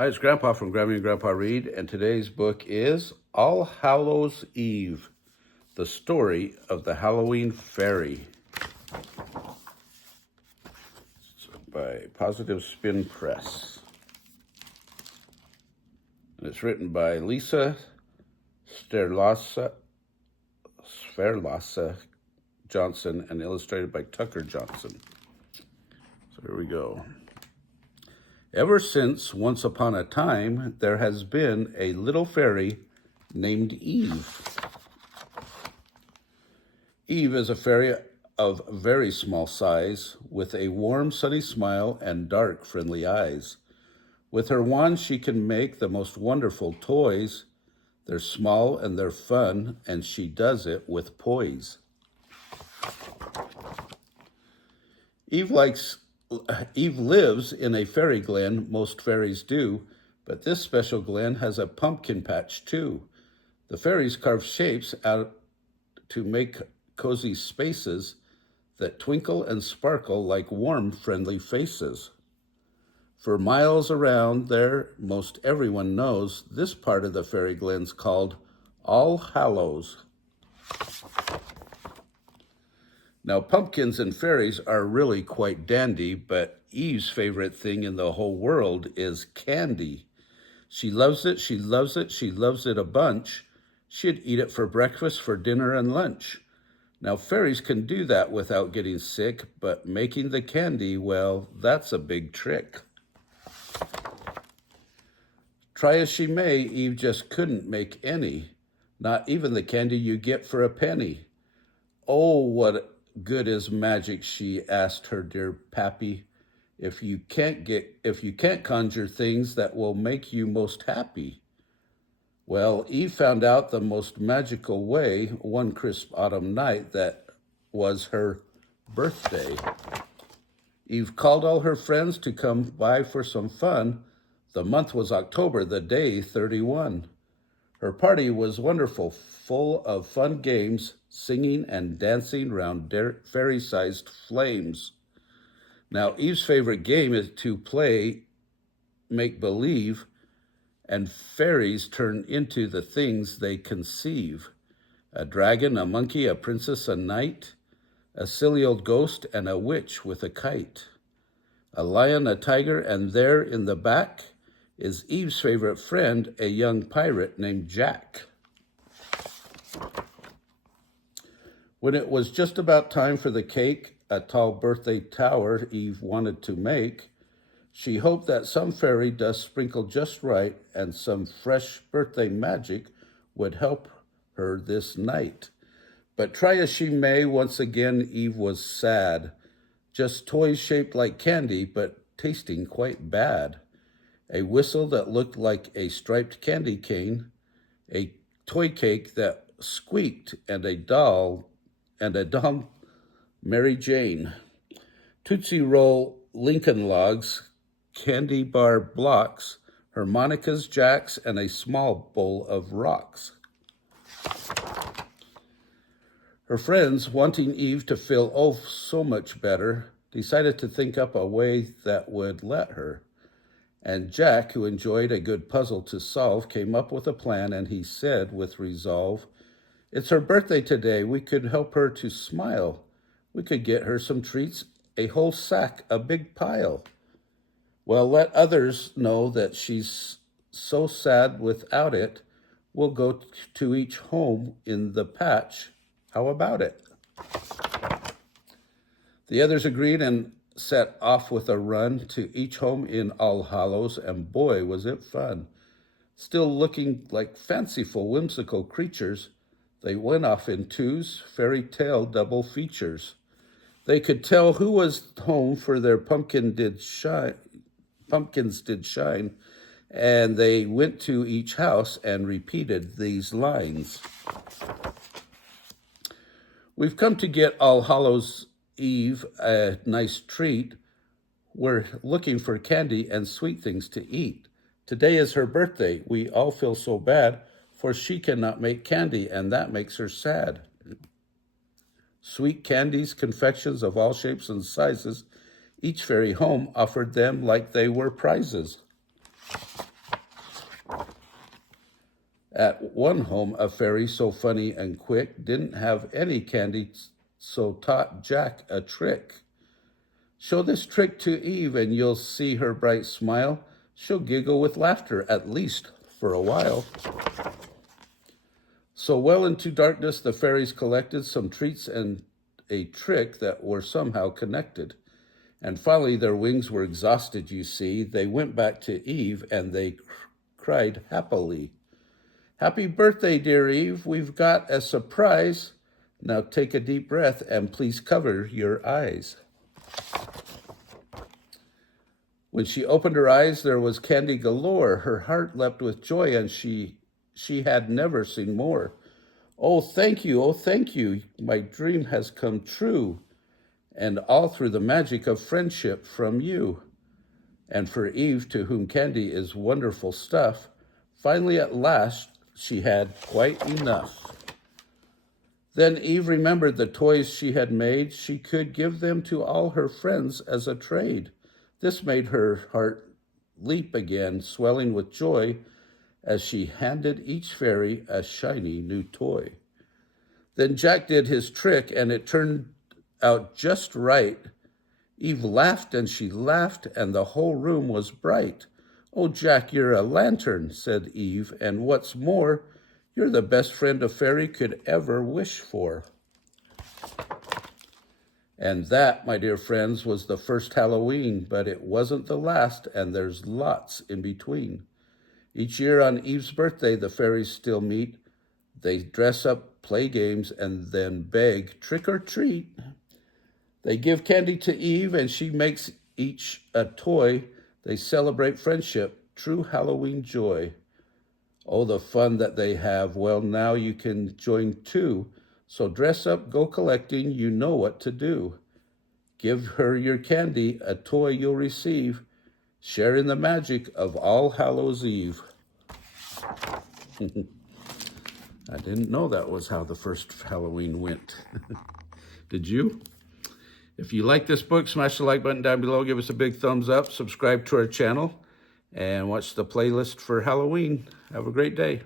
Hi, it's Grandpa from Grammy and Grandpa Read, and today's book is All Hallows Eve, the story of the Halloween fairy. It's by Positive Spin Press. And it's written by Lisa Sferlazza Johnson and illustrated by Tucker Johnson. So here we go. Ever since once upon a time, there has been a little fairy named Eve. Eve is a fairy of very small size, with a warm, sunny smile and dark, friendly eyes. With her wand, she can make the most wonderful toys. They're small and they're fun, and she does it with poise. Eve lives in a fairy glen, most fairies do, but this special glen has a pumpkin patch too. The fairies carve shapes out to make cozy spaces that twinkle and sparkle like warm, friendly faces. For miles around there, most everyone knows this part of the fairy glen's called All Hallows. Now, pumpkins and fairies are really quite dandy, but Eve's favorite thing in the whole world is candy. She loves it, she loves it, she loves it a bunch. She'd eat it for breakfast, for dinner, and lunch. Now, fairies can do that without getting sick, but making the candy, well, that's a big trick. Try as she may, Eve just couldn't make any, not even the candy you get for a penny. Oh, what good is magic, she asked her dear pappy, if you can't conjure things that will make you most happy. Well, Eve found out the most magical way one crisp autumn night that was her birthday. Eve called all her friends to come by for some fun. The month was October, the day 31. Her party was wonderful, full of fun games, singing and dancing round fairy-sized flames. Now, Eve's favorite game is to play make-believe, and fairies turn into the things they conceive. A dragon, a monkey, a princess, a knight, a silly old ghost, and a witch with a kite. A lion, a tiger, and there in the back is Eve's favorite friend, a young pirate named Jack. When it was just about time for the cake, a tall birthday tower Eve wanted to make, she hoped that some fairy dust sprinkled just right and some fresh birthday magic would help her this night. But try as she may, once again Eve was sad. Just toys shaped like candy, but tasting quite bad. A whistle that looked like a striped candy cane, a toy cake that squeaked, and a doll Mary Jane, Tootsie Roll Lincoln Logs, candy bar blocks, harmonicas, jacks, and a small bowl of rocks. Her friends, wanting Eve to feel oh so much better, decided to think up a way that would let her. And Jack, who enjoyed a good puzzle to solve, came up with a plan, and he said with resolve, "It's her birthday today. We could help her to smile. We could get her some treats, a whole sack, a big pile. Well, let others know that she's so sad without it. We'll go to each home in the patch. How about it?" The others agreed and set off with a run to each home in All Hallows, and boy, was it fun. Still looking like fanciful, whimsical creatures, they went off in twos, fairy tale double features. They could tell who was home, for their pumpkins did shine, and they went to each house and repeated these lines. "We've come to get All Hallows Eve a nice treat. We're looking for candy and sweet things to eat. Today is her birthday. We all feel so bad, for she cannot make candy, and that makes her sad. Sweet candies, confections of all shapes and sizes, each fairy home offered them like they were prizes. At one home, a fairy so funny and quick didn't have any candy, so taught Jack a trick. Show this trick to Eve and you'll see her bright smile. She'll giggle with laughter, at least for a while. So well into darkness, the fairies collected some treats and a trick that were somehow connected. And finally, their wings were exhausted, you see. They went back to Eve and they cried happily. Happy birthday, dear Eve. We've got a surprise. Now take a deep breath and please cover your eyes. When she opened her eyes, there was candy galore. Her heart leapt with joy, and she had never seen more. Oh, thank you, my dream has come true, and all through the magic of friendship from you. And for Eve, to whom candy is wonderful stuff, finally at last she had quite enough. Then Eve remembered the toys she had made. She could give them to all her friends as a trade. This made her heart leap again, swelling with joy, as she handed each fairy a shiny new toy. Then Jack did his trick, and it turned out just right. Eve laughed and she laughed, and the whole room was bright. Oh, Jack, you're a lantern, said Eve, and what's more, you're the best friend a fairy could ever wish for. And that, my dear friends, was the first Halloween, but it wasn't the last, and there's lots in between. Each year on Eve's birthday, the fairies still meet. They dress up, play games, and then beg, trick or treat. They give candy to Eve, and she makes each a toy. They celebrate friendship, true Halloween joy. Oh, the fun that they have. Well, now you can join too. So dress up, go collecting, you know what to do. Give her your candy, a toy you'll receive. Share in the magic of All Hallows Eve. I didn't know that was how the first Halloween went. Did you? If you like this book, smash the like button down below, give us a big thumbs up, subscribe to our channel, and watch the playlist for Halloween. Have a great day.